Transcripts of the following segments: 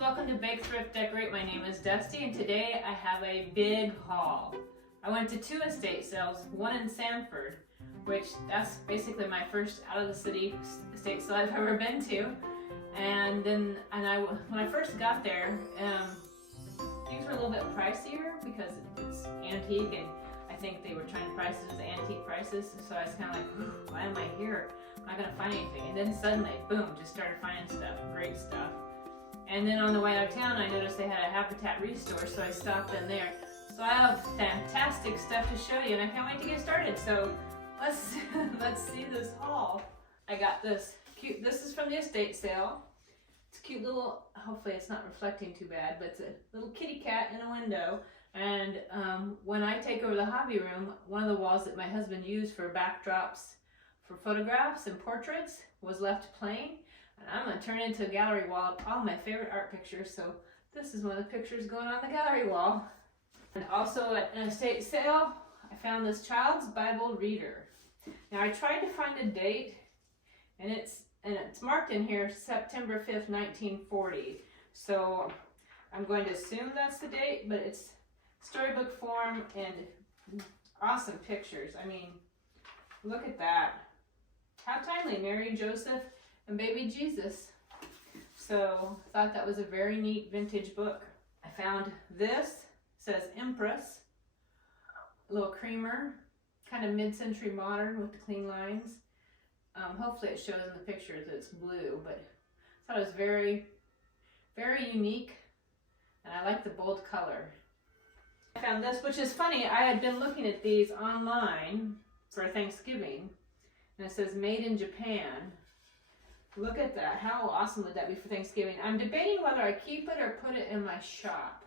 welcome to Bake, Thrift, Decorate. My name is Dusty and today I have a big haul. I went to 2 estate sales, one in Sanford, which that's basically my first out of the city estate sale I've ever been to. And then when I first got there, things were a little bit pricier because it's antique, and I think they were trying to price it as antique prices. So I was kind of like, why am I here? I'm not gonna find anything. And then suddenly, boom, just started finding stuff, great stuff. And then on the way out of town, I noticed they had a Habitat Restore, so I stopped in there. So I have fantastic stuff to show you, and I can't wait to get started. So let's see this haul. I got this cute, this is from the estate sale. It's a cute little, hopefully it's not reflecting too bad, but it's a little kitty cat in a window. And when I take over the hobby room, one of the walls that my husband used for backdrops for photographs and portraits was left plain. And I'm going to turn it into a gallery wall of all my favorite art pictures. So this is one of the pictures going on the gallery wall. And also at an estate sale, I found this child's Bible reader. Now I tried to find a date, and it's marked in here September 5th, 1940. So I'm going to assume that's the date, but it's storybook form and awesome pictures. I mean, look at that. How timely, Mary, Joseph, and baby Jesus. So I thought that was a very neat vintage book. I found this, says Empress, a little creamer, kind of mid-century modern with the clean lines. Hopefully it shows in the picture that it's blue, but I thought it was very, very unique, and I like the bold color. I found this, which is funny, I had been looking at these online for Thanksgiving, and it says made in Japan. Look at that. How awesome would that be for Thanksgiving? I'm debating whether I keep it or put it in my shop.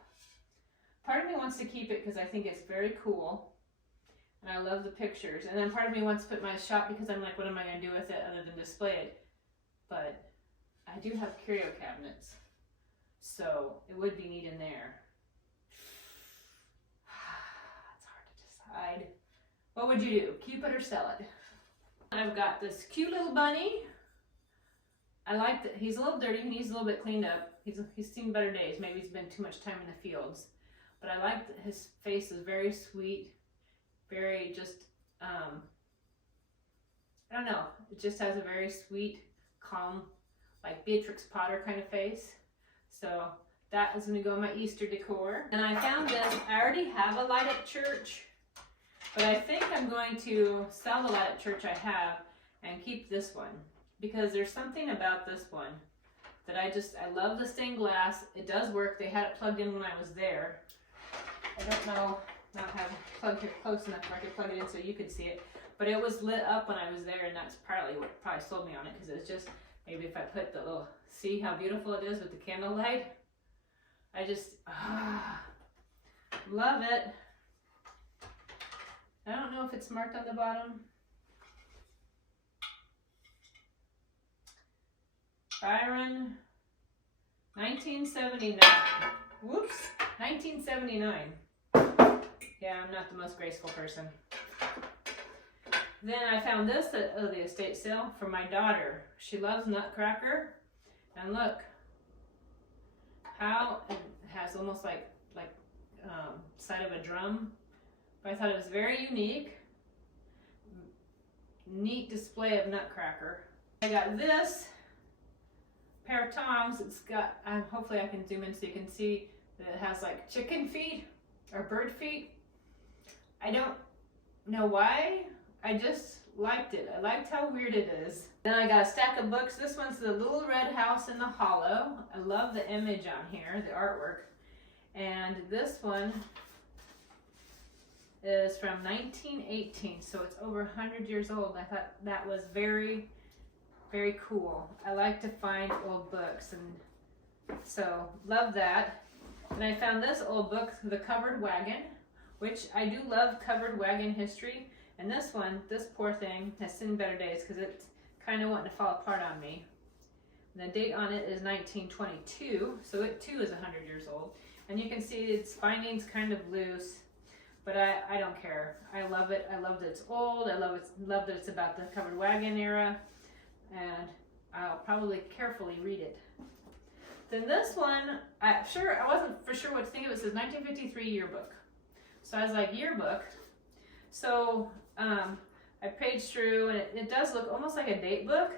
Part of me wants to keep it because I think it's very cool, and I love the pictures. And then part of me wants to put it in my shop because I'm like, what am I going to do with it other than display it? But I do have curio cabinets, so it would be neat in there. It's hard to decide. What would you do? Keep it or sell it? I've got this cute little bunny. I like that he's a little dirty. He needs a little bit cleaned up. He's seen better days. Maybe he's been too much time in the fields. But I like that his face is very sweet, very just, I don't know. It just has a very sweet, calm, like Beatrix Potter kind of face. So that is going to go in my Easter decor. And I found this. I already have a light up church, but I think I'm going to sell the light up church I have and keep this one, because there's something about this one that I love the stained glass. It does work. They had it plugged in when I was there. I don't know, not have it plugged here close enough where I could plug it in so you could see it. But it was lit up when I was there, and that's partly what probably sold me on it, because it's just, maybe if I put the little, see how beautiful it is with the candlelight? I just, love it. I don't know if it's marked on the bottom. Byron, 1979. Whoops, 1979. Yeah, I'm not the most graceful person. Then I found this at the estate sale for my daughter. She loves Nutcracker. And look how it has almost like side of a drum. But I thought it was very unique. Neat display of Nutcracker. I got this pair of tongs. It's got, hopefully I can zoom in so you can see that it has like chicken feet or bird feet. I don't know why, I just liked it. I liked how weird it is. Then I got a stack of books. This one's The Little Red House in the Hollow. I love the image on here, the artwork. And this one is from 1918, so it's over 100 years old. I thought that was very, very cool. I like to find old books, and so love that. And I found this old book, The Covered Wagon, which I do love covered wagon history. And this one, this poor thing, has seen better days because it's kind of wanting to fall apart on me. And the date on it is 1922, so it too is 100 years old. And you can see its binding's kind of loose, but I don't care. I love it. I love that it's old. I love that it's about the covered wagon era, and I'll probably carefully read it. Then this one, I wasn't for sure what to think of. It says 1953 yearbook. So I was like, yearbook. So I paged through, and it does look almost like a date book.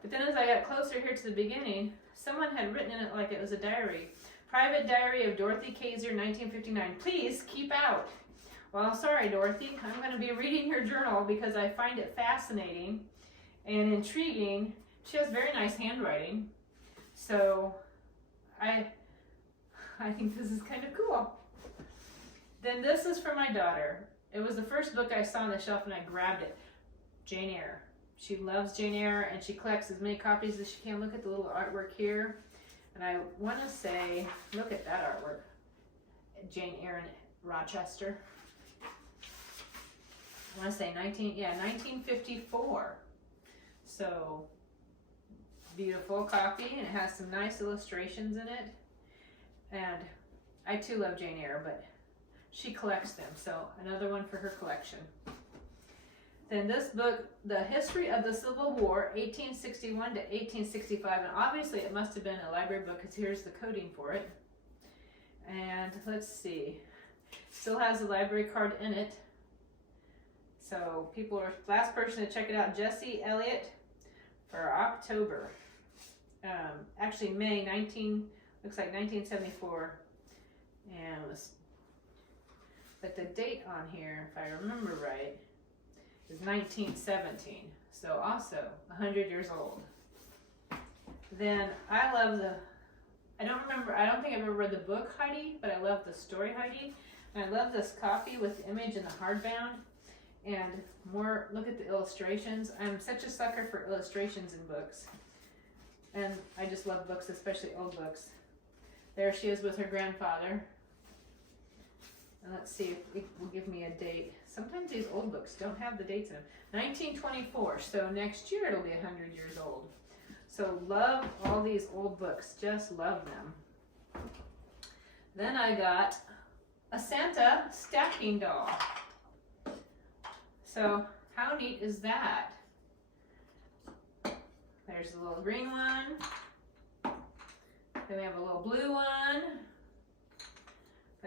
But then as I got closer here to the beginning, someone had written in it like it was a diary. Private Diary of Dorothy Kaiser, 1959. Please keep out. Well, sorry, Dorothy. I'm going to be reading your journal because I find it fascinating and intriguing. She has very nice handwriting. So I think this is kind of cool. Then this is for my daughter. It was the first book I saw on the shelf and I grabbed it. Jane Eyre. She loves Jane Eyre and she collects as many copies as she can. Look at the little artwork here. And I want to say, look at that artwork. Jane Eyre in Rochester. I want to say 1954. So, beautiful copy, and it has some nice illustrations in it. And I too love Jane Eyre, but she collects them, so another one for her collection. Then this book, The History of the Civil War, 1861 to 1865, and obviously it must have been a library book because here's the coding for it. And let's see, still has a library card in it. So people are, last person to check it out, Jesse Elliott, for October. Actually May 19, looks like 1974. And but the date on here, if I remember right, is 1917. So also 100 years old. Then I love I don't think I've ever read the book Heidi, but I love the story Heidi. And I love this copy with the image and the hardbound. And more, look at the illustrations. I'm such a sucker for illustrations in books. And I just love books, especially old books. There she is with her grandfather. And let's see if it will give me a date. Sometimes these old books don't have the dates in them. 1924, so next year it'll be 100 years old. So love all these old books, just love them. Then I got a Santa stacking doll. So how neat is that? There's the little green one. Then we have a little blue one.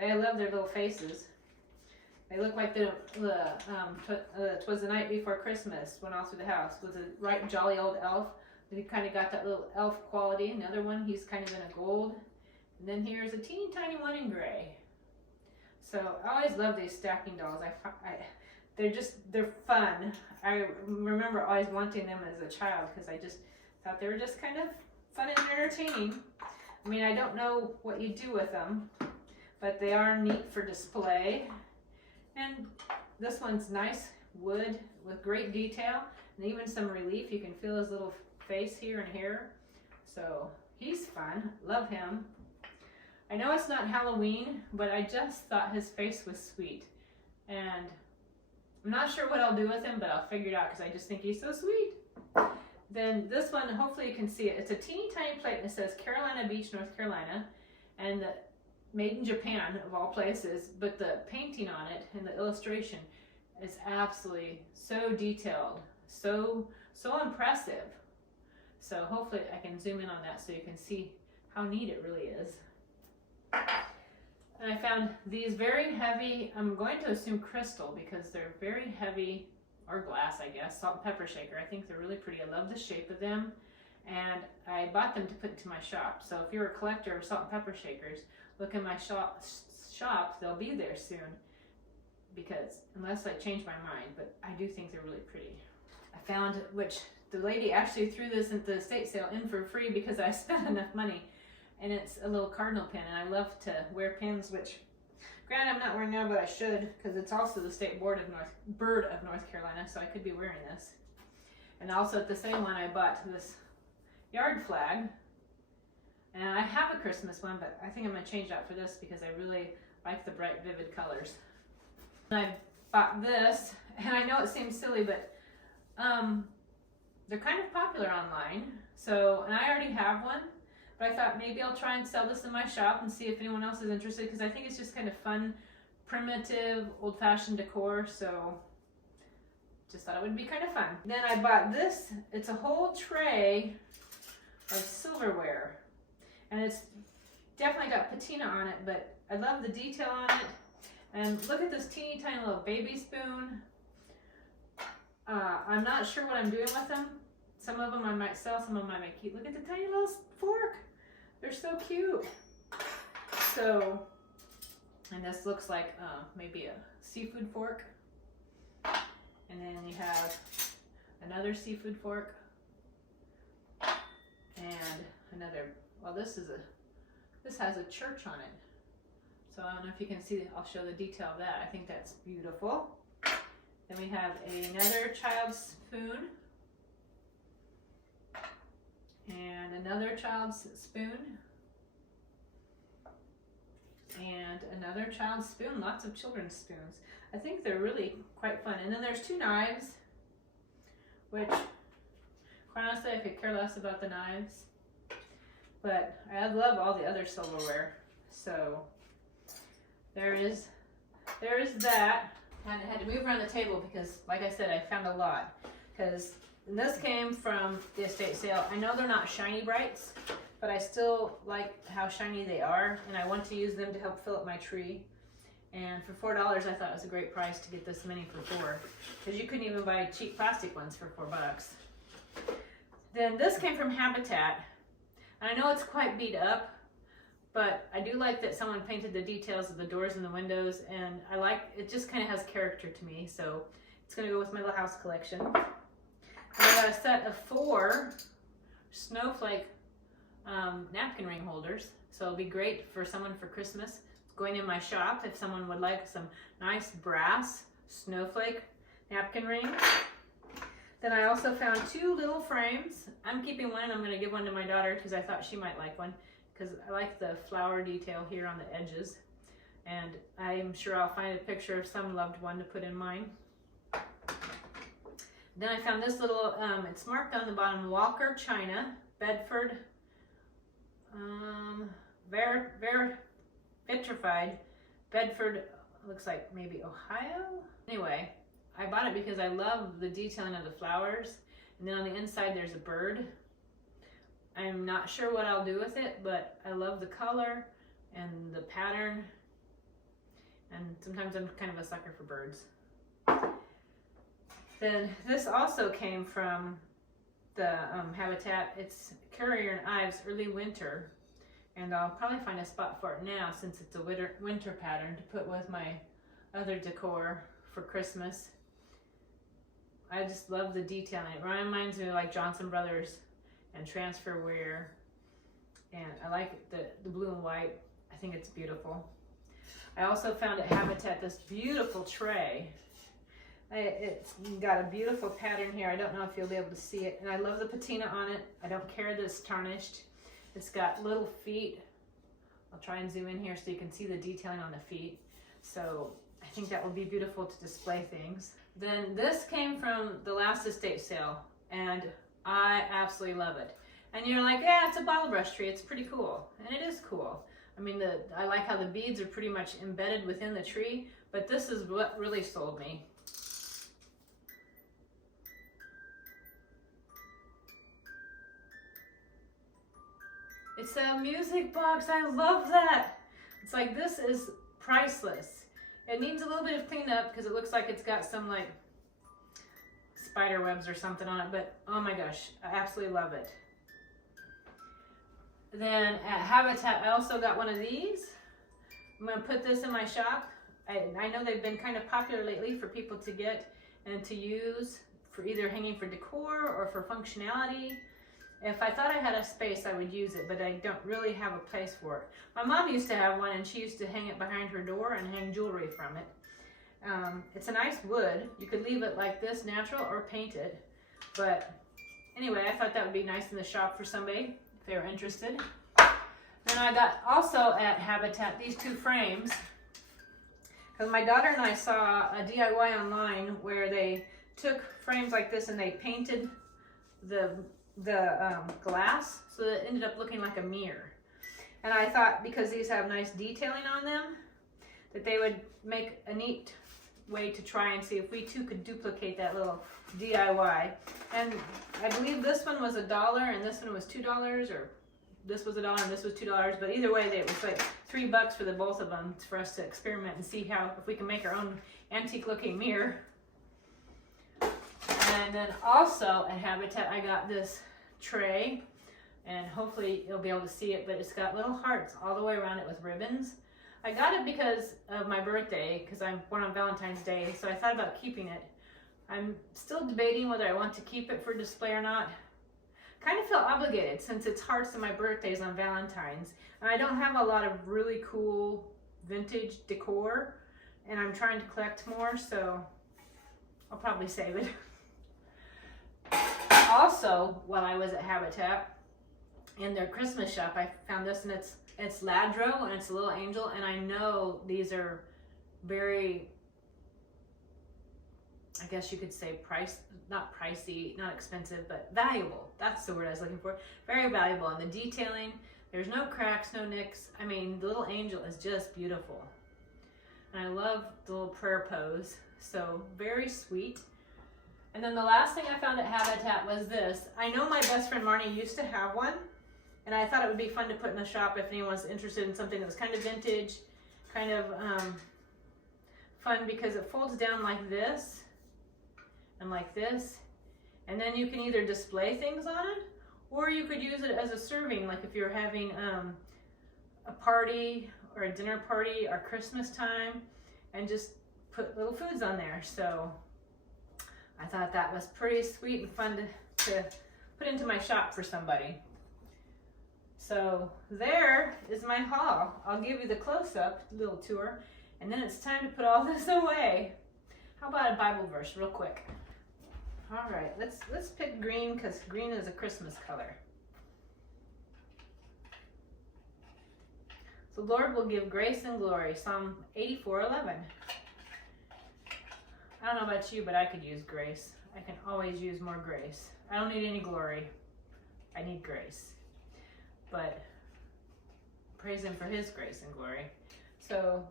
I love their little faces. They look like "'Twas the Night Before Christmas" went all through the house. Was a right jolly old elf. He kind of got that little elf quality. Another one, he's kind of in a gold. And then here's a teeny tiny one in gray. So I always love these stacking dolls. They're fun. I remember always wanting them as a child because I just thought they were just kind of fun and entertaining. I mean, I don't know what you do with them, but they are neat for display. And this one's nice wood with great detail and even some relief. You can feel his little face here and here. So he's fun. Love him. I know it's not Halloween, but I just thought his face was sweet. And I'm not sure what I'll do with him, but I'll figure it out because I just think he's so sweet. Then this one, hopefully you can see it. It's a teeny tiny plate and it says Carolina Beach, North Carolina. And made in Japan, of all places, but the painting on it and the illustration is absolutely so detailed, so impressive. So hopefully I can zoom in on that so you can see how neat it really is. And I found these very heavy, I'm going to assume crystal because they're very heavy, or glass I guess, salt and pepper shaker. I think they're really pretty. I love the shape of them. And I bought them to put into my shop. So if you're a collector of salt and pepper shakers, look in my shop, they'll be there soon. Because, unless I change my mind, but I do think they're really pretty. I found, which the lady actually threw this into the estate sale in for free because I spent enough money. And it's a little cardinal pin, and I love to wear pins, which, granted I'm not wearing now, but I should, because it's also the state bird of North Carolina, so I could be wearing this. And also at the same one, I bought this yard flag. And I have a Christmas one, but I think I'm going to change that for this because I really like the bright, vivid colors. And I bought this, and I know it seems silly, but they're kind of popular online. So, and I already have one, but I thought maybe I'll try and sell this in my shop and see if anyone else is interested because I think it's just kind of fun, primitive, old-fashioned decor. So, just thought it would be kind of fun. Then I bought this. It's a whole tray of silverware. And it's definitely got patina on it, but I love the detail on it. And look at this teeny tiny little baby spoon. I'm not sure what I'm doing with them. Some of them I might sell, some of them I might keep. Look at the tiny little fork. They're so cute. So, and this looks like maybe a seafood fork. And then you have another seafood fork. And another, well, this has a church on it. So I don't know if you can see, I'll show the detail of that. I think that's beautiful. Then we have another child's spoon. And another child's spoon. And another child's spoon, lots of children's spoons. I think they're really quite fun. And then there's 2 knives, which, quite honestly, I could care less about the knives. But I love all the other silverware. So there is that. And I had to move around the table because, like I said, I found a lot. Because this came from the estate sale. I know they're not shiny brights, but I still like how shiny they are, and I want to use them to help fill up my tree. And for $4, I thought it was a great price to get this many for 4, because you couldn't even buy cheap plastic ones for $4. Then this came from Habitat. And I know it's quite beat up, but I do like that someone painted the details of the doors and the windows, and I like, it just kind of has character to me, so it's going to go with my little house collection. And I got a set of 4 snowflake napkin ring holders, so it'll be great for someone for Christmas. It's going in my shop if someone would like some nice brass snowflake napkin ring. Then I also found 2 little frames. I'm keeping one and I'm going to give one to my daughter because I thought she might like one, because I like the flower detail here on the edges, and I'm sure I'll find a picture of some loved one to put in mine. Then I found this little, it's marked on the bottom, Walker China, Bedford, vitrified, Bedford, looks like maybe Ohio? Anyway, I bought it because I love the detailing of the flowers, and then on the inside there's a bird. I'm not sure what I'll do with it, but I love the color and the pattern, and sometimes I'm kind of a sucker for birds. Then this also came from the Habitat. It's Currier and Ives Early Winter, and I'll probably find a spot for it now since it's a winter pattern to put with my other decor for Christmas. I just love the detailing. It reminds me of like Johnson Brothers and Transferware, and I like the blue and white. I think it's beautiful. I also found at Habitat this beautiful tray. It's got a beautiful pattern here. I don't know if you'll be able to see it, and I love the patina on it. I don't care that it's tarnished. It's got little feet. I'll try and zoom in here so you can see the detailing on the feet. So I think that will be beautiful to display things. Then this came from the last estate sale, and I absolutely love it. And you're like, yeah, it's a bottle brush tree. It's pretty cool. And it is cool. I mean, I like how the beads are pretty much embedded within the tree, but this is what really sold me. It's a music box. I love that. It's like, this is priceless. It needs a little bit of cleanup because it looks like it's got some like spider webs or something on it, but oh my gosh, I absolutely love it. Then at Habitat, I also got one of these. I'm going to put this in my shop. I know they've been kind of popular lately for people to get and to use for either hanging for decor or for functionality. If I thought I had a space, I would use it, but I don't really have a place for it. My mom used to have one, and she used to hang it behind her door and hang jewelry from it. It's a nice wood. You could leave it like this, natural, or paint it. But anyway, I thought that would be nice in the shop for somebody if they were interested. Then I got also at Habitat these 2 frames, because my daughter and I saw a DIY online where they took frames like this and they painted the glass so that it ended up looking like a mirror. And I thought, because these have nice detailing on them, that they would make a neat way to try and see if we too could duplicate that little DIY. And I believe this one was $1 and this one was $2, or this was $1 and this was $2, but either way, it was like $3 for the both of them for us to experiment and see if we can make our own antique looking mirror. And then also at Habitat, I got this tray, and hopefully you'll be able to see it, but it's got little hearts all the way around it with ribbons. I got it because of my birthday, because I'm born on Valentine's Day, so I thought about keeping it. I'm still debating whether I want to keep it for display or not. Kind of feel obligated since it's hearts and my birthday's on Valentine's, and I don't have a lot of really cool vintage decor, and I'm trying to collect more, so I'll probably save it. Also, while I was at Habitat, in their Christmas shop, I found this, and it's Ladro, and it's a little angel, and I know these are very, I guess you could say not pricey, not expensive, but valuable. That's the word I was looking for. Very valuable. And the detailing, there's no cracks, no nicks. I mean, the little angel is just beautiful. And I love the little prayer pose. So very sweet. And then the last thing I found at Habitat was this. I know my best friend Marnie used to have one, and I thought it would be fun to put in the shop if anyone's interested in something that was kind of vintage, kind of fun, because it folds down like this and like this, and then you can either display things on it, or you could use it as a serving, like if you're having a party or a dinner party or Christmas time, and just put little foods on there. So I thought that was pretty sweet and fun to put into my shop for somebody. So there is my haul. I'll give you the close-up little tour, and then it's time to put all this away. How about a Bible verse real quick? All right, let's pick green, because green is a Christmas color. The Lord will give grace and glory, Psalm 84:11. I don't know about you, but I could use grace. I can always use more grace. I don't need any glory. I need grace. But praise him for his grace and glory. So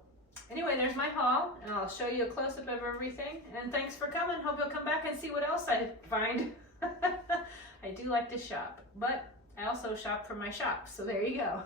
anyway, there's my haul, and I'll show you a close-up of everything. And thanks for coming. Hope you'll come back and see what else I find. I do like to shop, but I also shop for my shop. So there you go.